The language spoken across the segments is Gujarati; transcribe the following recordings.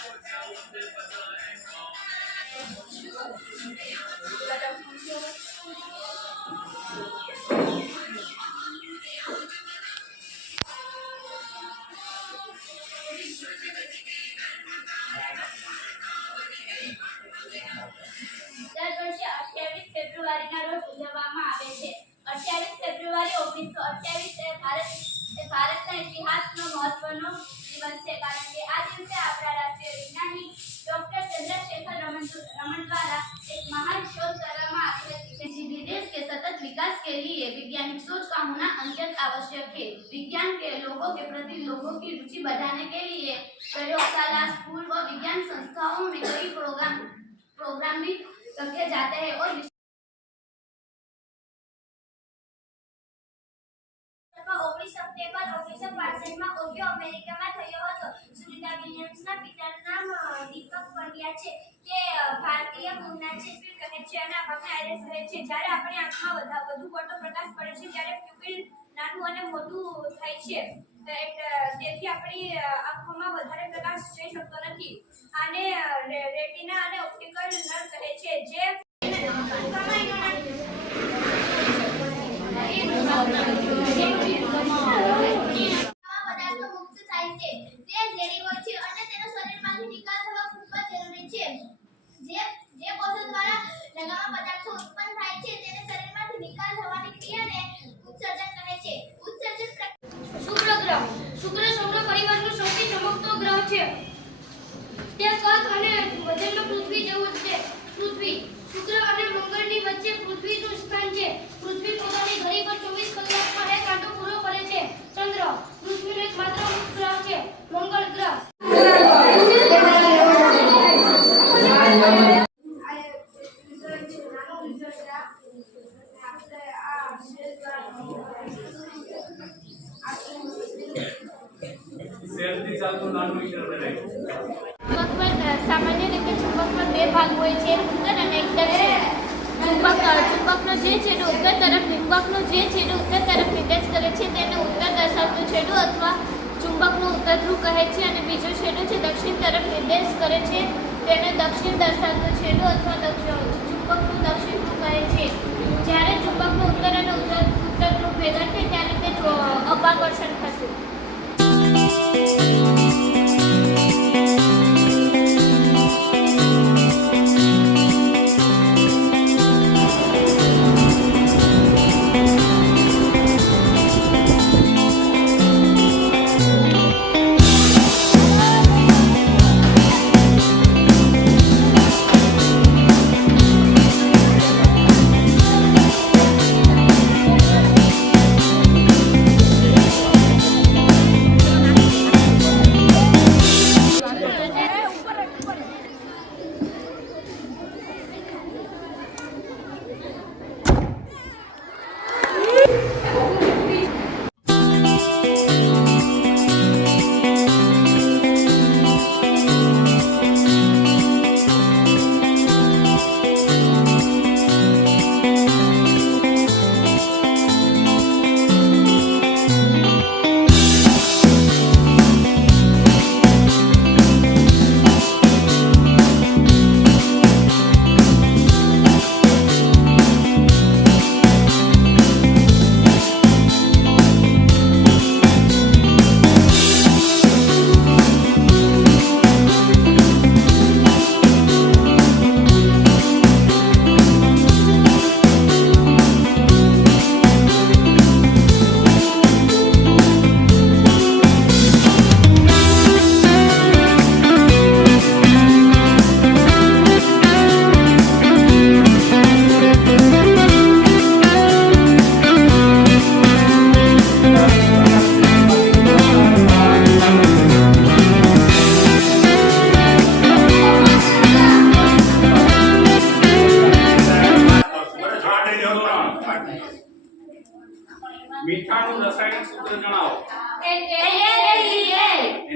દર વર્ષે અઠ્યાવીસ ફેબ્રુઆરીના રોજ ઉજવવામાં આવે છે ઓગણીસો અઠ્યાવીસ એ ભારત એ ભારતના ઇતિહાસનો મહત્વનો દિવસ છે કારણ કે આ દિવસે આપણા રાષ્ટ્રીય વૈજ્ઞાનિક ડોક્ટર ચંદ્રશેખર રમન रमन द्वारा एक महान शोध કરવામાં આવી હતી किसी देश के सतत विकास के लिए वैज्ञानिक सोच का होना अत्यंत आवश्यक है विज्ञान के लोगों के प्रति लोगों की रुचि बढ़ाने के लिए प्रयोगशाला स्कूल व विज्ञान संस्थाओं में कई प्रोग्राम प्रोग्राम भी रखे जाते हैं और ઓગણીસ સપ્ટેમ્બર ઓગણીસો પાસઠમાં ઓહિયો અમેરિકામાં થયો હતો. સુનિતા વિલિયમ્સના પિતાનું નામ દીપક પંડ્યા છે તે ભારતીય મૂળના છે કહે છે અને આપણને આઈરિસ રહે છે. જ્યારે આપણે આંખમાં વધા- વધુ પડતો પ્રકાશ પડે છે, ત્યારે પ્યુપિલ નાનું અને મોટું થાય છે. તેથી આપણી આંખોમાં વધારે પ્રકાશ જઈ શકતો નથી. આને રેટિના અને ઓપ્ટિકલ નર્વ કહે છે, જે પદાર્થો મુક્ત થાય છે તે ઝેરી હોય છે અને તેનો શરીરમાંથી નિકાલ થવા ખૂબ જ જે કોષો દ્વારા નકામા પદાર્થો ઉત્પન્ન થાય છે તેને શરીરમાંથી સેલથી ચાલતું નાનું બનાવ્યું ચુંબકમાં સામાન્ય રીતે ચુંબકમાં બે ભાગ હોય છે, ઉત્તર અને ચુંબક ચુંબકનો જે છેડો ઉત્તર તરફ ચુંબકનો જે છેડો ઉત્તર તરફ નિર્દેશ કરે છે, તેને ઉત્તર દર્શાવતું છેડું અથવા ચુંબકનો ઉત્તર ધ્રુવ કહે છે અને બીજો છેડો જે દક્ષિણ તરફ નિર્દેશ કરે છે, તેને દક્ષિણ દર્શાવતું છેડું અથવા દક્ષિણ, ચુંબકનું દક્ષિણ ધ્રુવ કહે છે. જ્યારે ચુંબકનું ઉત્તર અને ઉત્તર ઉત્તર ધ્રુવ ભેગા થાય, ત્યારે તે અપાકર્ષણ થશે.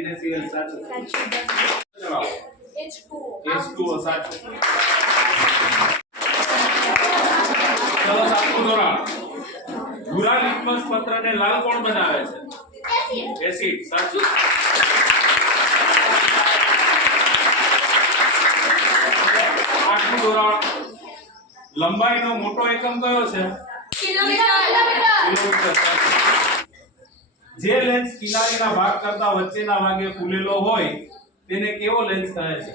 NaCl સાચું. H2O સાચું. ચલો સાતમું ધોરણ. ભૂરા લિટમસ પત્રને લાલ કોણ બનાવે છે? એસિડ સાચું. આઠમું ધોરણ. લંબાઈનો મોટો એકમ કયો છે? કિલોમીટર જે લેન્સ કિનારીના ભાગ કરતા વચ્ચેના ભાગે ફૂલેલો હોય તેને કેવો લેન્સ કહે છે.